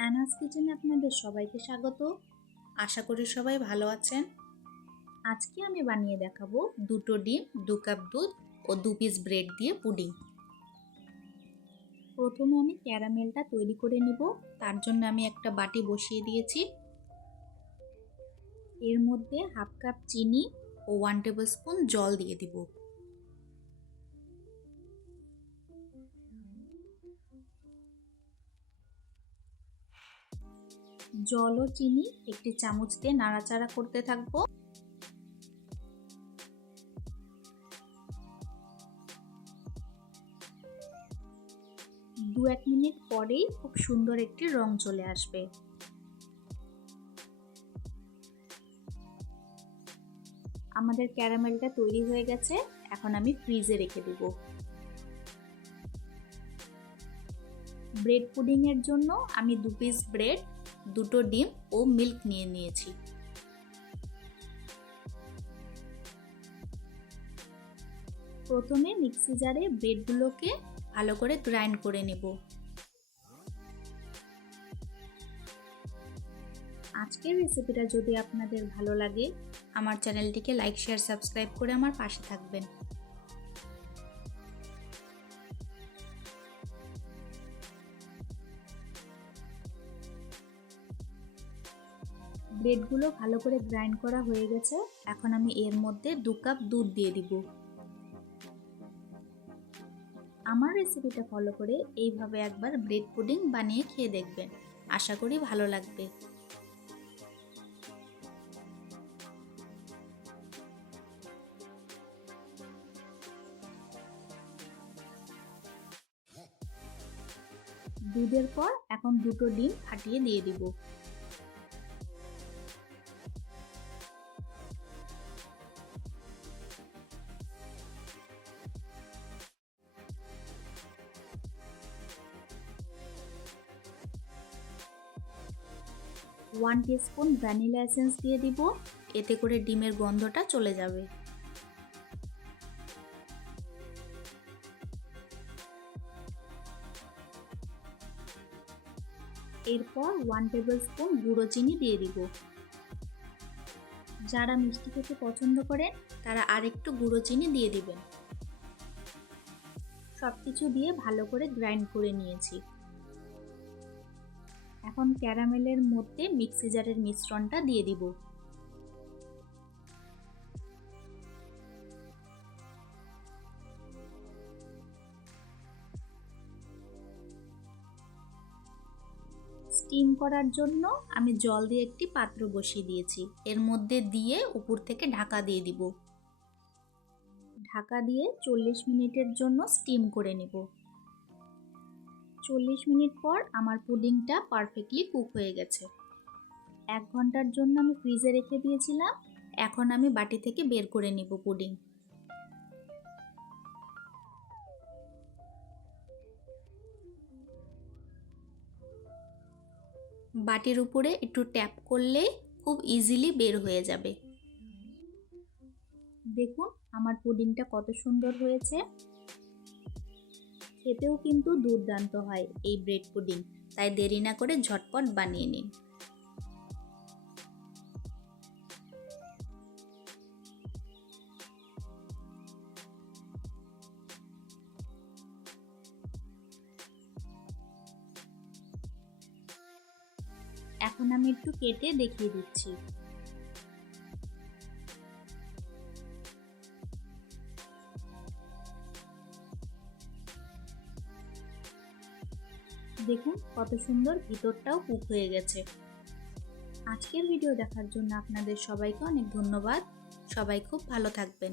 অ্যানাস কিচেনে আপনাদের সবাইকে স্বাগত। আশা করি সবাই ভালো আছেন। আজকে আমি বানিয়ে দেখাবো 2টো ডিম, 2 কাপ দুধ ও 2 পিস ব্রেড দিয়ে পুডিং। প্রথমে আমি ক্যারামেলটা তৈরি করে নিব। তার জন্য আমি একটা বাটি বসিয়ে দিয়েছি। এর মধ্যে হাফ কাপ চিনি ও 1 টেবিলস্পুন জল দিয়ে দিব। জল ও চিনি একটি চামচ দিয়ে নাড়াচাড়া করতে থাকবো। দু এক মিনিট পরেই খুব সুন্দর একটি রং চলে আসবে। আমাদের ক্যারামেলটা তৈরি হয়ে গেছে। এখন আমি ফ্রিজে রেখে দেব। ব্রেড পুডিং এর জন্য আমি 2 পিস ব্রেড, 2টো ডিম ও মিল্ক নিয়ে নিয়েছি। প্রথমে মিক্সি জারে ব্রেডগুলোকে ভালো করে গ্রাইন্ড করে নেব। আজকের রেসিপিটা যদি আপনাদের ভালো লাগে, আমার চ্যানেলটিকে লাইক, শেয়ার, সাবস্ক্রাইব করে আমার পাশে থাকবেন। ব্রেডগুলো ভালো করে গ্রাইন্ড করা হয়ে গেছে। এখন আমি এর মধ্যে 2 কাপ দুধ দিয়ে দিব। আমার রেসিপিটা ফলো করে এইভাবে একবার ব্রেড পুডিং বানিয়ে খেয়ে দেখবেন। আশা করি ভালো লাগবে। দুধের পর এখন 2টো ডিম ফাটিয়ে দিয়ে দিব। ওয়ান টিস্পুন ভ্যানিলা এসেন্স দিয়ে দিব। এতে করে ডিমের গন্ধটা চলে যাবে। এরপর 1 টেবিলস্পুন গুঁড়ো চিনি দিয়ে দিব। যারা মিষ্টি খেতে পছন্দ করেন তারা আরেকটু গুঁড়ো চিনি দিয়ে দিবেন। সবকিছু দিয়ে ভালো করে গ্রাইন্ড করে নিয়েছি। এখন ক্যারামেলের মধ্যে মিক্সি জারের মিশ্রণটা দিয়ে দিব। স্টিম করার জন্য আমি জল দিয়ে একটি পাত্র বসিয়ে দিয়েছি। এর মধ্যে দিয়ে উপর থেকে ঢাকা দিয়ে দিব। ঢাকা দিয়ে 40 মিনিটের জন্য স্টিম করে নেব। 40 মিনিট পর আমার পুডিংটা পারফেক্টলি কুক হয়ে গেছে। 1 ঘন্টার জন্য আমি ফ্রিজে রেখে দিয়েছিলাম। এখন আমি বাটি থেকে বের করে নিব পুডিং। বাটির উপরে একটু ট্যাপ করলে খুব ইজিলি বের হয়ে যাবে। দেখুন আমার পুডিংটা কত সুন্দর হয়েছে। খেতেও কিন্তু দুর্দান্ত হয় এই ব্রেড পুডিং। তাই দেরি না করে ঝটপট বানিয়ে নিন। এখন আমি একটু কেটে দেখিয়ে দিচ্ছি। দেখুন কত সুন্দর, ভিতরটাও কুক হয়ে গেছে। আজকের ভিডিও দেখার জন্য আপনাদের সবাইকে অনেক ধন্যবাদ। সবাই খুব ভালো থাকবেন।